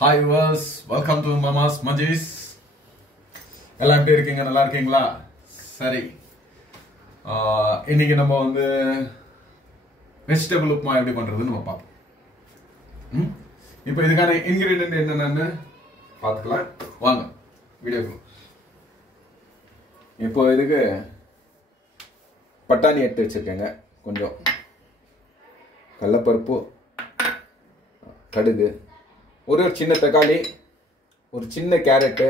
Hi viewers, welcome to Mama's Majis. எல்லாம் எப்படி இருக்கீங்க? நல்லா இருக்கீங்களா? சரி. இன்னைக்கு நம்ம வந்து வெஜிடபிள் உப்புமா எப்படி பண்றதுன்னு நம்ம பார்ப்போம். இப்போ இதுக்கான இன்கிரிடியன்ட் என்னென்னு பார்த்துக்கலாம். வாங்க வீடியோக்கு. இப்போ இதுக்கு பட்டாணி எடுத்து வச்சிருக்கேங்க. கொஞ்சம் கடலைப்பருப்பு, கடுகு, ஒரு சின்ன தக்காளி, ஒரு சின்ன கேரட்டு,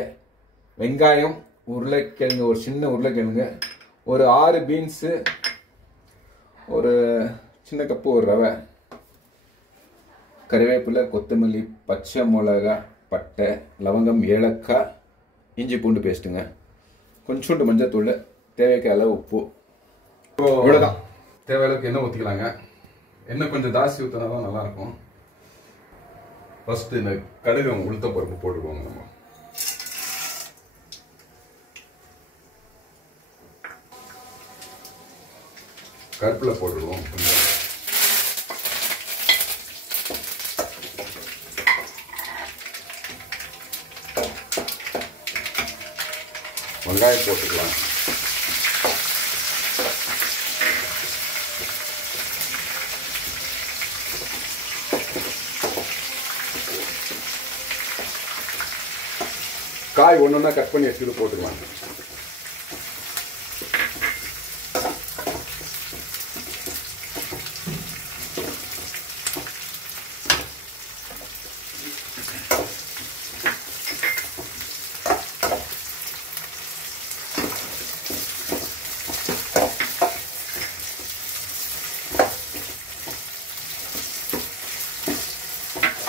வெங்காயம், உருளைக்கிழங்கு, ஒரு சின்ன உருளைக்கிழங்கு, ஒரு 6 பீன்ஸு, ஒரு சின்ன கப்பு ஒரு ரவை, கறிவேப்பிலை, கொத்தமல்லி, பச்சை மிளகாய், பட்டை, லவங்கம், ஏலக்காய், இஞ்சி பூண்டு பேஸ்ட்டுங்க, கொஞ்சோண்டு மஞ்சத்தூள், தேவைக்கு அளவு உப்பு. இவ்வளோதான். தேவை அளவுக்கு எண்ணெய் ஊற்றிக்கலாங்க. எண்ணெய் கொஞ்சம் ஜாஸ்தி ஊற்றினா தான் நல்லாயிருக்கும். ஃபர்ஸ்ட் இந்த கடுகு உளுத்த பருப்பு போட்டுக்குவோங்க. நம்ம கருப்பில போட்டுடுவோம். கொஞ்சம் வெங்காயம் போட்டுக்கலாம். காய் ஒன்னொன்னா கட் பண்ணி வச்சுட்டு போட்டுக்கலாம்.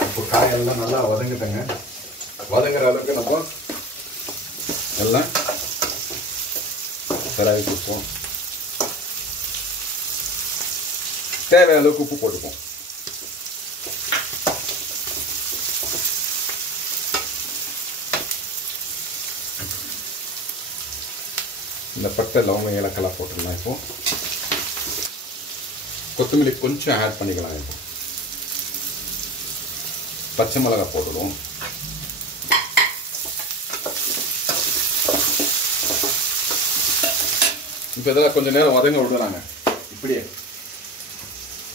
இப்போ காயெல்லாம் நல்லா வதங்கிட்டங்க. வதங்குற அளவுக்கு நம்ம எல்லாம் தடவி கொடுப்போம். தேவையான அளவுக்கு உப்பு போட்டுப்போம். இந்த பட்டை, லவங்கம், ஏலக்காய் போட்டுடலாம். இப்போ கொத்தமல்லி கொஞ்சம் ஆட் பண்ணிக்கலாம். இப்போ பச்சை மிளகாய் போட்டுடுவோம். இப்போ இதெல்லாம் கொஞ்சம் நேரம் வதங்க விடுறாங்க. இப்படியே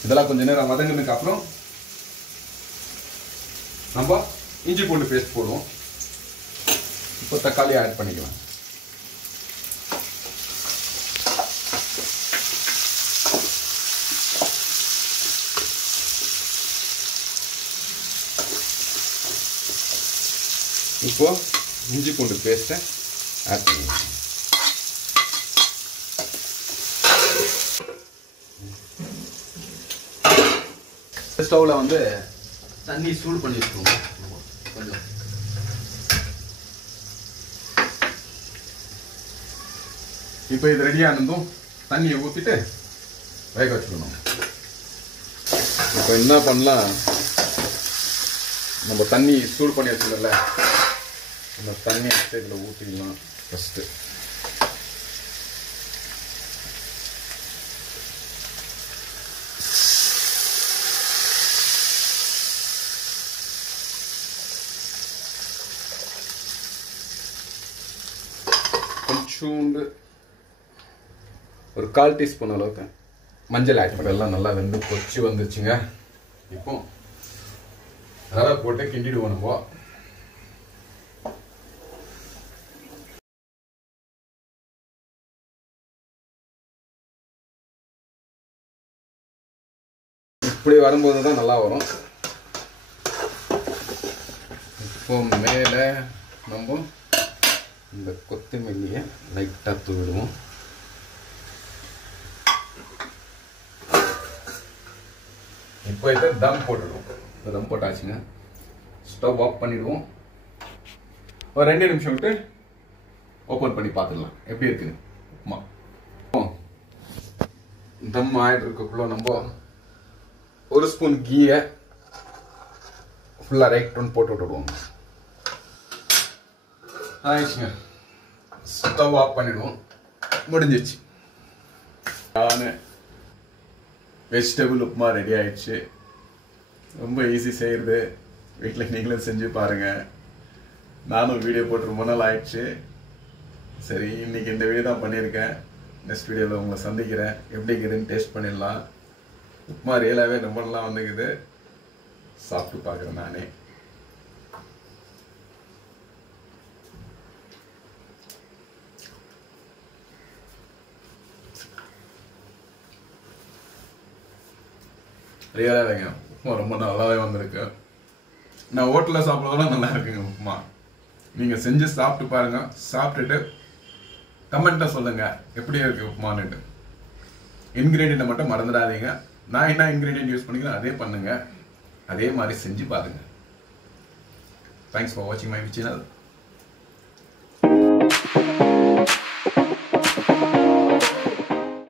இதெல்லாம் கொஞ்சம் நேரம் வதங்கினதுக்கு அப்புறம் நம்ம இஞ்சி பூண்டு பேஸ்ட் போடுவோம். இப்போ தக்காளி ஆட் பண்ணிக்கலாம். இப்போ இஞ்சி பூண்டு பேஸ்ட்டை ஆட் பண்ணிக்கலாம். ஸ்டவ்ல வந்து தண்ணி சூடு பண்ணி வச்சுக்கோங்க. கொஞ்சம் இப்போ இது ரெடியானதும் தண்ணியை ஊற்றிட்டு வேக வச்சுக்கணும். இப்போ என்ன பண்ணலாம், நம்ம தண்ணி சூடு பண்ணி வச்சுக்கல, நம்ம தண்ணி எடுத்து இதில் ஊற்றிக்கலாம். ஃபஸ்ட்டு கொஞ்சோண்டு ஒரு 1/4 டீஸ்பூன் அளவுக்கு மஞ்சள் ஆட் பண்ணி எல்லாம் நல்லா வெந்து கொச்சி வந்துச்சுங்க. இப்போ ரவை போட்டு கிண்டிடுவோம். நம்ம இப்படி வரும்போது தான் நல்லா வரும். இப்போ மேலே நம்ம இந்த கொத்தமல்லியை லைட்டாக தூவிடுவோம். இப்போ இதை தம் போட்டுடுவோம். தம் போட்டாச்சுங்க. ஸ்டவ் ஆஃப் பண்ணிடுவோம். ஒரு 2 நிமிஷம் விட்டு ஓப்பன் பண்ணி பார்த்துடலாம் எப்படி இருக்குன்னு. தம் ஆயிட்டு இருக்கக்குள்ள நம்ம 1 ஸ்பூன் கீயை ஃபுல்லாக ரைட் ஒன்று போட்டு விட்டுடுவோம். ஆயிடுச்சுங்க. ஸ்டவ் ஆஃப் பண்ணிடுவோம். முடிஞ்சிச்சு. வெஜிடபிள் உப்புமா ரெடி ஆயிடுச்சு. ரொம்ப ஈஸி செய்கிறது. வீட்டில் நீங்களும் செஞ்சு பாருங்கள். நானும் வீடியோ போட்டு ரொம்ப நாள் ஆயிடுச்சு. சரி, இன்னைக்கு இந்த வீடியோ தான் பண்ணியிருக்கேன். நெக்ஸ்ட் வீடியோவில் உங்களை சந்திக்கிறேன். எப்படி இருக்குதுன்னு டேஸ்ட் பண்ணிடலாம். உப்புமா ரியலாகவே ரொம்ப நல்லா வந்துக்குது. சாப்பிட்டு பார்க்குறேன் நானே. ரியலாக இல்லைங்க, உப்புமா ரொம்ப நல்லாவே வந்திருக்கு. நான் ஹோட்டலில் சாப்பிட்றதோட நல்லா இருக்குங்க உப்புமா. நீங்கள் செஞ்சு சாப்பிட்டு பாருங்கள். சாப்பிட்டுட்டு கமெண்ட்டில் சொல்லுங்கள் எப்படி இருக்குது உப்புமான்னுட்டு. இன்க்ரீடியண்ட்டை மட்டும் மறந்துடாதீங்க. நான் என்ன இன்க்ரீடியன்ட் யூஸ் பண்ணிக்கிறேன் அதே பண்ணுங்கள். அதே மாதிரி செஞ்சு பாருங்கள். தேங்க்ஸ் ஃபார் வாட்சிங் மை சேனல்.